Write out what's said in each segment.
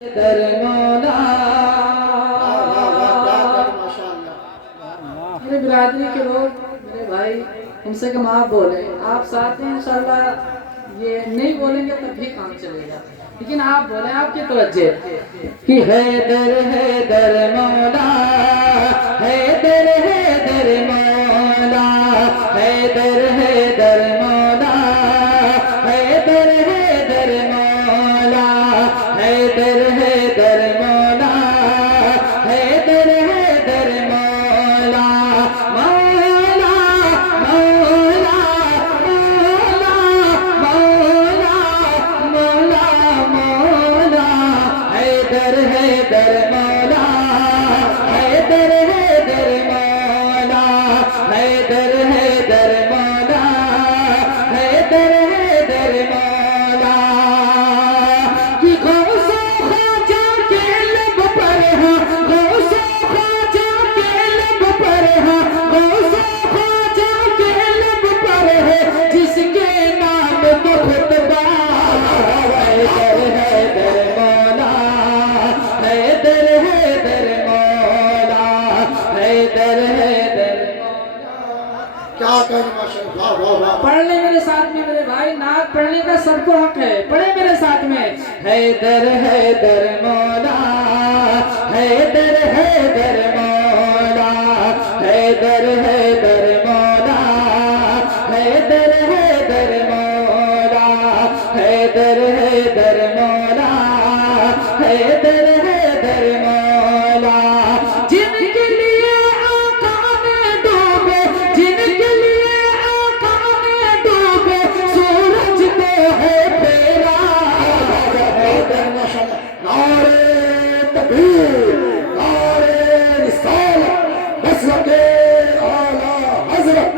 दर मौला। मेरे बिरादरी के लोग, मेरे भाई, उनसे कम आप बोले, आप साथ हैं इंशाल्लाह। ये नहीं बोलेंगे तब भी काम चलेगा, लेकिन आप बोले, आपकी तवज्जो कि हैदर मौला, हैदर मौला, हैदर मौला, हैदर मौला, हैदर मौला, हैदर मौला, मौला मौला मौला मौला मौला मौला, हैदर मौला, हैदर मौला, हैदर मौला, हैदर मौला। कि गौसो ख्वाजा के लब पर है, गौसो ख्वाजा के लब पर है, गौसो ख्वाजा के लब पर है, जिसके नाम को खुतबा हैदर मौला, हैदर मौला, हैदर क्या करें माशाअल्लाह, वाह वाह। पढ़ ले मेरे साथ में मेरे भाई, नात पढ़ने का सबको हक है, पढ़े मेरे साथ में। हैदर मौला, हैदर मौला, हैदर मौला, हैदर मौला, हैदर मौला, हैदर मौला। जिनके लिए आका ने डूबे, जिनके लिए आका ने डूबे, सूरज को है फेरा हैदर माशाअल्लाह। नारे तकबीर, नारे रिसालत, नस्ल-ए आला हज़रत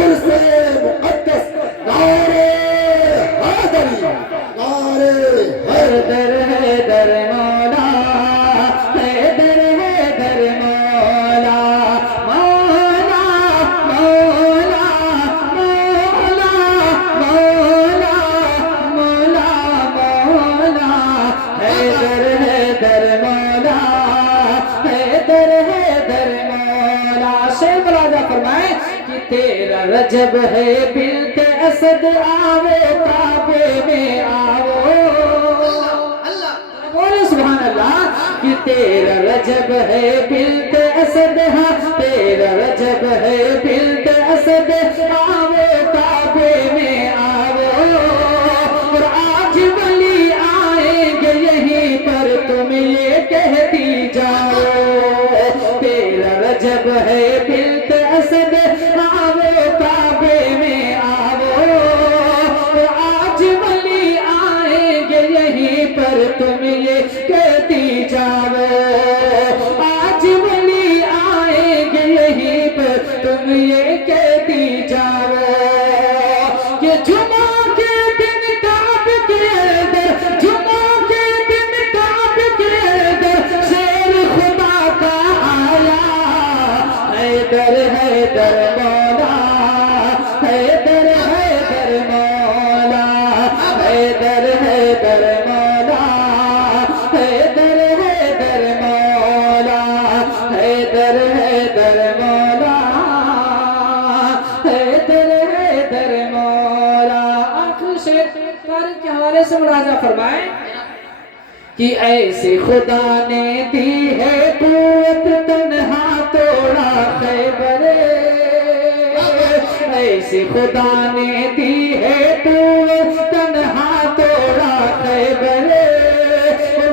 इर्से मुक़द्दस, नारे हैदरी, नारे हैदर मौला, हैदर मौला, मौला मौला मौला मौला मौला मौला, हैदर मौला, हैदर मौला। शेर बलाजा फरमाए कि तेरा रजब है बिल्त असद, आवे काबे में आओ, बोले सुभान अल्लाह। कि तेरा रजब है बिल्त असद, हाँ तेरा रजब है बिल्त असद, आवे काबे में आओ। और आज वली आएंगे यहीं पर, तुम ये कहती जाओ, तेरा रजब है बिल्त असद, आवे काबे में आओ। आज वली आएंगे यहीं पर, तुम ये कहती जाओ, आज वली आएंगे यहीं पर, तुम ये कहती जाओ। कि जुमा के दिन काब के अंदर, जुमा के दिन काब के अंदर, शेर खुदा का आया, हैदर मौला, हैदर मौला, हैदर मौला, हैदर मौला, हैदर मौला, हैदर मौला। आखिर शेर के हवाले से मुलाजा फरमाए कि ऐसे खुदा ने दी है कुव्वत, तन्हा तोड़ा खैबर, ऐसे खुदा ने दी है कुव्वत, तन्हा तोड़ा खैबर।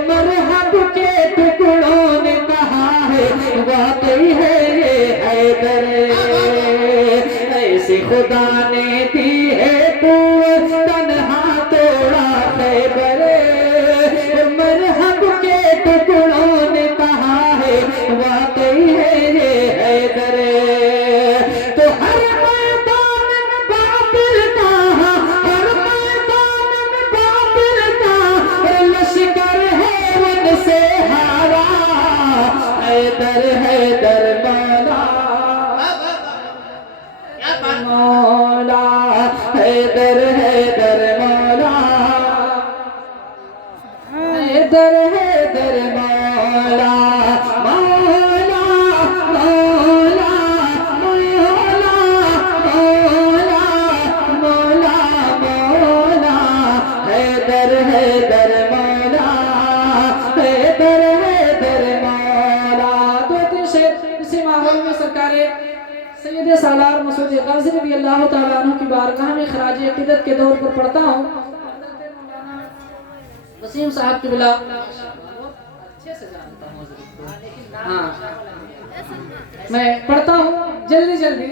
मरहब के टुकड़ों ने कहा है, वाकई है ये हैदर, ऐसे खुदा ने दी है कुव्वत, तन्हा तोड़ा खैबर। मरहब के टुकड़ों ने कहा है, वाकई है ये हैदर। तो हर मैदान में बातिल का, हर मैदान में बातिल का लश्कर है उनसे हारा, हैदर मौला, मौला, हैदर मौला, हैदर हैदर मौला मौला मौला मौला मौला मौला मौला हैदर हैदर मौला हैदर हैदर मौला। दो तीन शेर इसी माहौल में सरकार सैयद सालार मसूद गाजी रज़ी अल्लाह तआला अन्हु की बारगाह में खराज अक़ीदत के दौर पर पढ़ता हूँ। वसीम साहब की बिला अच्छे से जानता हूँ, हाँ मैं पढ़ता हूँ, जल्दी जल्दी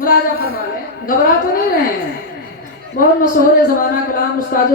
मुराजा फरमा लें, घबरा तो नहीं रहे हैं। बहुत मशहूर ज़माना कलाम उस्ताद